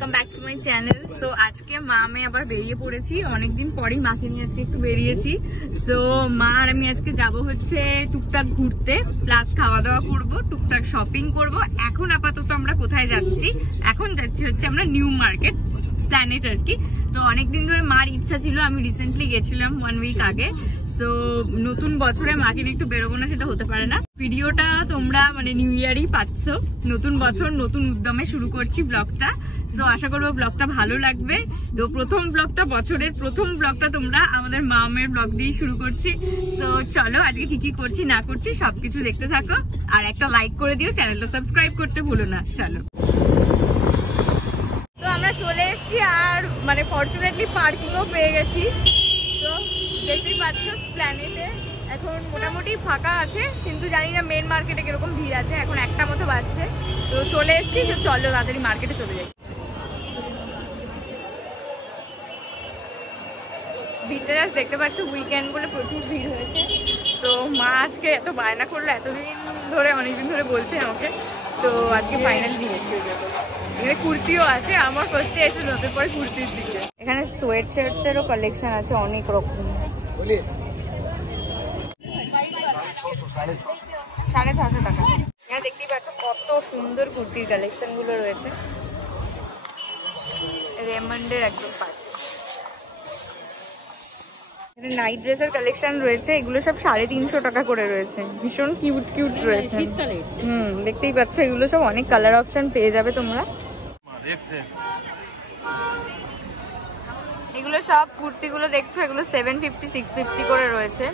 Welcome back to my channel. So আজকে মা আমি আবার বেরিয়ে পড়েছি, অনেকদিন পরেই মাকে নিয়ে আজকে একটু বেরিয়েছি। সো মা আর আমি আজকে যাব হচ্ছে টুকটাক ঘুরতে, প্লাস খাওয়া দাওয়া করবো, টুকটাক শপিং করব। এখন আপাতত আমরা কোথায় যাচ্ছি? এখন যাচ্ছি হচ্ছে আমরা নিউ মার্কেট প্ল্যানেট আর কি। তো অনেকদিন ধরে মার ইচ্ছা ছিল, আমি রিসেন্টলি গেছিলাম 1 উইক আগে। সো নতুন বছরে মাকে নিয়ে একটু বেরোবো না সেটা হতে পারে না। ভিডিওটা তোমরা মানে নিউ ইয়ারই পাচ্ছ, নতুন বছর নতুন উদ্যমে শুরু করছি ব্লগটা। সো আশা করবো ব্লগটা ভালো লাগবে। তো প্রথম ব্লগটা, বছরের প্রথম ব্লগটা তোমরা আমাদের মামের ব্লগ দিয়ে শুরু করছি। সো চলো আজকে কি কি করছি না করছি সবকিছু দেখতে থাকো, আর একটা লাইক করে দিও, চ্যানেলটা সাবস্ক্রাইব করতে ভুলো না। চলো, তো আমরা চলে এসেছি আর মানে ফরচুনেটলি পার্কিংও পেয়ে গেছি। তো দেখতেই পাচ্ছ প্ল্যানেটে এখন মোটামুটি ফাঁকা আছে, কিন্তু জানি না মেন মার্কেটে কিরকম ভিড় আছে। এখন 1টা মতো বাজছে, তো চলে এসেছি। তো চলো তাড়াতাড়ি মার্কেটে চলে যাই। ভিড়টা জাস্ট দেখতে পাচ্ছ, উইকেন্ড বলে প্রচুর ভিড় হয়েছে। তো মা আজকে এত বায়না করলো, এতদিন ধরে অনেকদিন ধরে বলছে আমাকে, তো আজকে ফাইনালি নিয়েছি। এখানে কুর্তিও আছে, আমার ফার্স্টে এসে নতুন পরে কুর্তির দিকে। এখানে সোয়েট শার্টস এরও কালেকশন আছে অনেক রকম। 650 টাকা। এখানে দেখতেই পাচ্ছ কত সুন্দর কুর্তির কালেকশন গুলো রয়েছে রেমন্ডের একদম পাশে। নাইট ড্রেসের কালেকশন রয়েছে, এগুলো সব 350 টাকা করে রয়েছে। ভীষণ কিউট কিউট রয়েছে। দেখতেই পাচ্ছ এগুলো সব অনেক কালার অপশন পেয়ে যাবে তোমরা। এগুলো সব কুর্তিগুলো দেখছো, এগুলো 750 650 করে রয়েছে।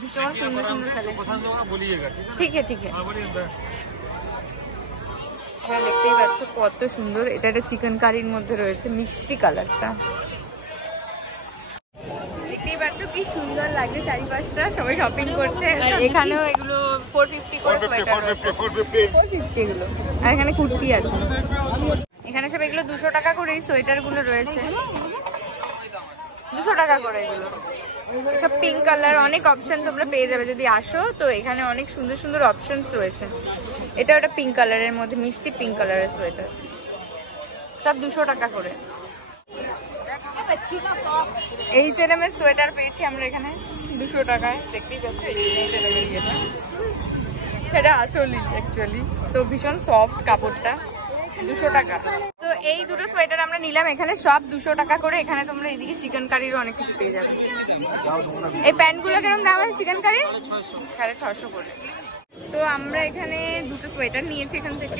ভীষণ সুন্দর সুন্দর কালেকশন। ঠিক আছে ঠিক আছে। এখানে দেখতেই পাচ্ছ কত সুন্দর, এটা একটা চিকেন কারির মধ্যে রয়েছে, মিষ্টি কালারটা। দেখতেই পাচ্ছ কি সুন্দর লাগছে, চারিপাশটা সবাই শপিং করছে। এখানেও এগুলো 450 করে সোয়েটার রয়েছে, 450 এগুলো। আর এখানে কুর্তি আছে। এখানে সব এগুলো 200 টাকা করে এই সোয়েটার গুলো রয়েছে, 200 টাকা করে এগুলো। সব পিঙ্ক কালার, অনেক অপশন তোমরা পেয়ে যাবে যদি আসো। তো এখানে অনেক সুন্দর সুন্দর অপশনস রয়েছে। এটা ওটা পিঙ্ক কালারের মধ্যে, মিষ্টি পিঙ্ক কালারের সোয়েটার, সব 200 টাকা করে। H&M এর সোয়েটার পেয়েছি আমরা এখানে 200 টাকায়। দেখতেই পাচ্ছ H&M এর ইয়েটা, সেটা আসলেই অ্যাকচুয়ালি। সো ভীষণ সফট কাপড়টা, 200 টাকা। তো এই দুটো সোয়েটার আমরা নিলাম, এখানে সব 200 টাকা করে। এখানে তোমরা এদিকে চিকেন কারিরও অনেক কিছু পেয়ে যাবে। এই প্যান্টগুলো কিরকম দাম আছে চিকেন কারি? 650 করে। তো আমরা এখানে দুটো সোয়েটার নিয়েছি এখান থেকে,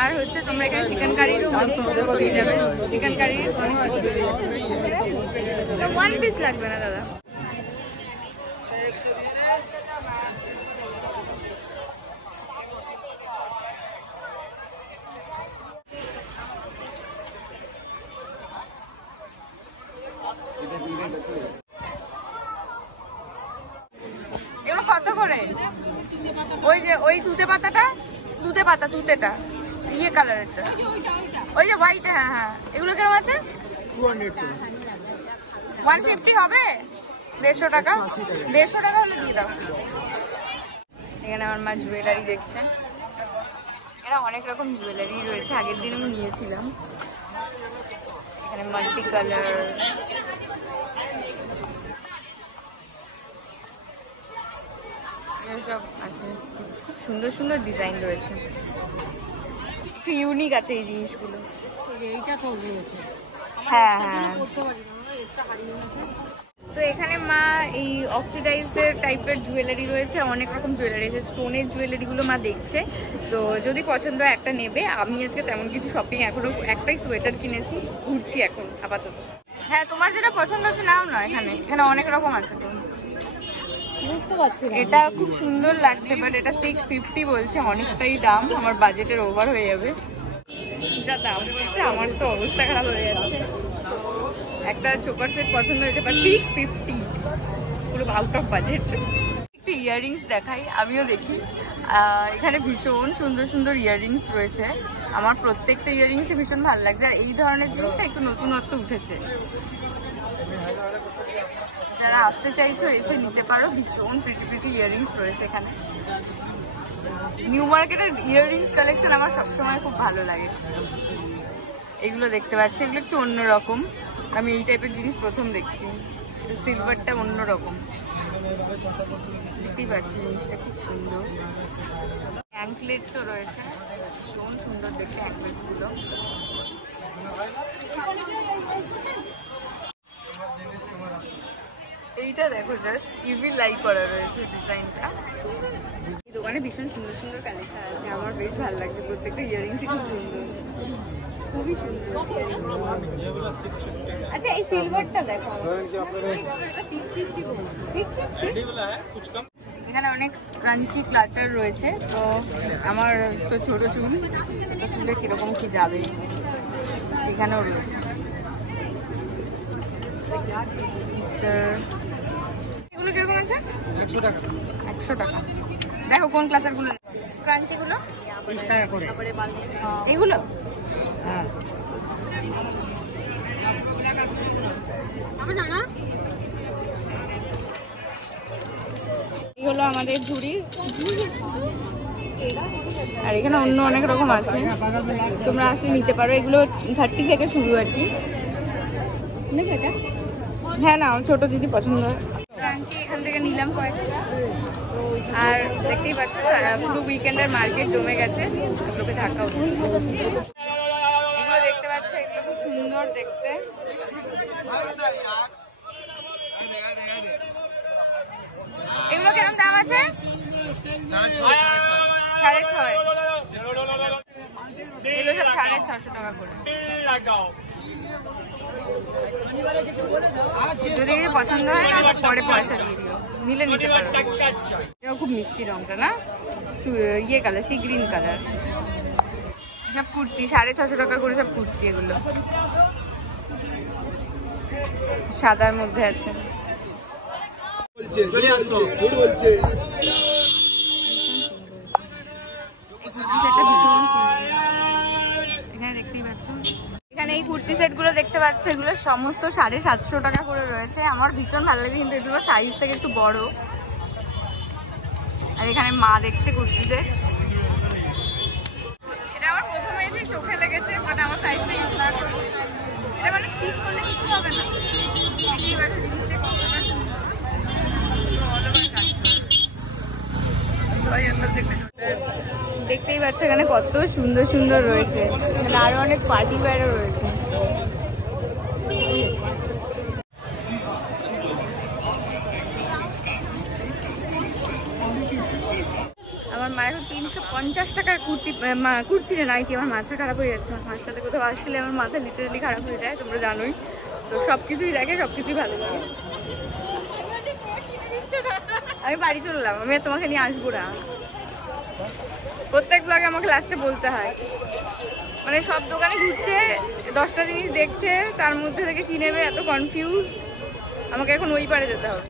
আর হচ্ছে তোমরা এখানে চিকেন কারিরও অনেক কিছু পেয়ে যাবে। চিকেন কারির 1 পিস লাগবে না দাদা। এগুলো কত করে? ওই যে ওই তুতে পাতাটা, তুতেটা ইয়ে কালারেরটা, ওই যে হোয়াইট। হ্যাঁ হ্যাঁ, এগুলো কিরকম আছে? 150 হবে? 150 টাকা? 150 টাকা হলে দিয়ে দাও। এখানে আমার মা জুয়েলারি দেখছে, এরা অনেক রকম জুয়েলারি রয়েছে, আগের দিন আমি নিয়েছিলাম। এখানে মাল্টি কালার, সব আছে, খুব সুন্দর সুন্দর ডিজাইন রয়েছে, খুব ইউনিক আছে এই জিনিসগুলো। হ্যাঁ হ্যাঁ। তো এখানে মা এই অক্সিডাইজের টাইপের জুয়েলারি রয়েছে, অনেক রকম জুয়েলারি আছে, স্টোনের জুয়েলারি গুলো মা দেখছে। তো যদি পছন্দ একটা নেবে। আমি আজকে তেমন কিছু শপিং এখনো, একটাই সোয়েটার কিনেছি, ঘুরছি এখন আপাতত। হ্যাঁ, তোমার যেটা পছন্দ হচ্ছে নাও না, এখানে অনেক রকম আছে। তো এটা খুব সুন্দর লাগছে, বাট এটা 650 বলছে, অনেকটাই দাম, আমার বাজেটের ওভার হয়ে যাবে। যা দাম বলছে আমার তো অবস্থা খারাপ হয়ে যাচ্ছে। একটা চোকার সেট পছন্দ হয়েছে, বাট 650, পুরো আউট অফ বাজেট। একটু ইয়াররিংস দেখাই, আমিও দেখি। এখানে ভীষণ সুন্দর সুন্দর ইয়াররিংস রয়েছে, আমার প্রত্যেকটা ইয়াররিংসই ভীষণ ভালো লাগছে। আর এই ধরনের জিনিসটা একটু নতুনত্ব উঠেছে, যারা আসতে চাইছো এসে নিতে পারো, ভীষণ প্রিটি প্রিটি ইয়াররিংস রয়েছে এখানে। নিউ মার্কেটের ইয়াররিংস কালেকশন আমার সবসময় খুব ভালো লাগে। এগুলো দেখতে পাচ্ছি, এগুলো একটু অন্যরকম, আমি এই টাইপের জিনিস প্রথম দেখছি। সিলভারটা অন্যরকম, দেখতেই পাচ্ছি জিনিসটা খুব সুন্দর। অ্যাঙ্কলেটসও রয়েছে, ভীষণ সুন্দর দেখতে অ্যাঙ্কলেটসগুলো। এইটা দেখো জাস্ট ইভি লাইক করা রয়েছে ডিজাইনটা। এই দোকানে ভীষণ সুন্দর সুন্দর কালেকশন আছে, আমার বেশ ভালো লাগছে। প্রত্যেকটা ইয়াররিংসই খুব সুন্দর, খুবই সুন্দর। আচ্ছা এই সিলভারটা দেখো, এখানে অনেক ক্রাঞ্চি ক্লাচার রয়েছে। তো আমার তো ছোট চুল, তো চুলে কিরকম কি যাবে, এখানেও রয়েছে। এগুলো কিরকম আছে? 100 টাকা। 100 টাকা। দেখো কোন ক্লাচার গুলো, ক্রাঞ্চি গুলো 30 টাকা করে। এগুলো হ্যাঁ, এই হলো আমাদের ঝুড়ি। আর এখানে অন্য অনেক রকম আছে, তোমরা আসলে নিতে পারো। এগুলো 30 থেকে শুরু আর কি। হ্যাঁ না, ছোট দিদি পছন্দ হয়। এখান থেকে নিলাম কয়েকটা। আর দেখতেই পাচ্ছ পুরো উইকেন্ডের মার্কেট জমে গেছে, ওগুলোকে ধাক্কা উঠছে। এগুলো দেখতে পাচ্ছ, এগুলো খুব সুন্দর দেখতে। এগুলো কেমন দাম আছে? 650। এগুলো সব 650 টাকা করে। যদি পছন্দ হয় পরে পয়সা দিয়ে দিও, নিলে নিতে পারো। এটাও খুব মিষ্টি রংটা না, ইয়ে কালার, সি গ্রিন কালার। সব কুর্তি 650 টাকা করে, সব কুর্তি। এগুলো সাদার মধ্যে আছে। এখানে দেখতেই পাচ্ছ, এখানে এই কুর্তি সেট গুলো দেখতে পাচ্ছ, এগুলো সমস্ত 750 টাকা করে রয়েছে। আমার ভীষণ ভালো লাগে, কিন্তু এগুলো সাইজ থেকে একটু বড়। আর এখানে মা দেখছে কুর্তি সেট, এটা আমার প্রথমে এসে চোখে লেগেছে, বাট আমার সাইজ থেকে এটা মানে স্টিচ করলে কিছু হবে না। জিনিসটা কতটা সুন্দর, দেখতেই পাচ্ছ এখানে কত সুন্দর সুন্দর রয়েছে। এখানে আরো অনেক পার্টি ওয়্যারও রয়েছে। আমার মায়ের 350 টাকার কুর্তি নাইটি। আমার মাথা খারাপ হয়ে যাচ্ছে, আমার মার সাথে কোথাও আসলে আমার মাথা লিটারালি খারাপ হয়ে যায়, তোমরা জানোই তো। সবকিছুই দেখে, সবকিছুই ভালো লাগে। আমি বাড়ি চললাম, আমি তোমাকে নিয়ে আসবো না। প্রত্যেক ব্লগে আমাকে লাস্টে বলতে হয়, মানে সব দোকানে ঘুরছে, 10টা জিনিস দেখছে, তার মধ্যে থেকে কি নেবে, এত কনফিউজ। আমাকে এখন ওই পারে যেতে হবে।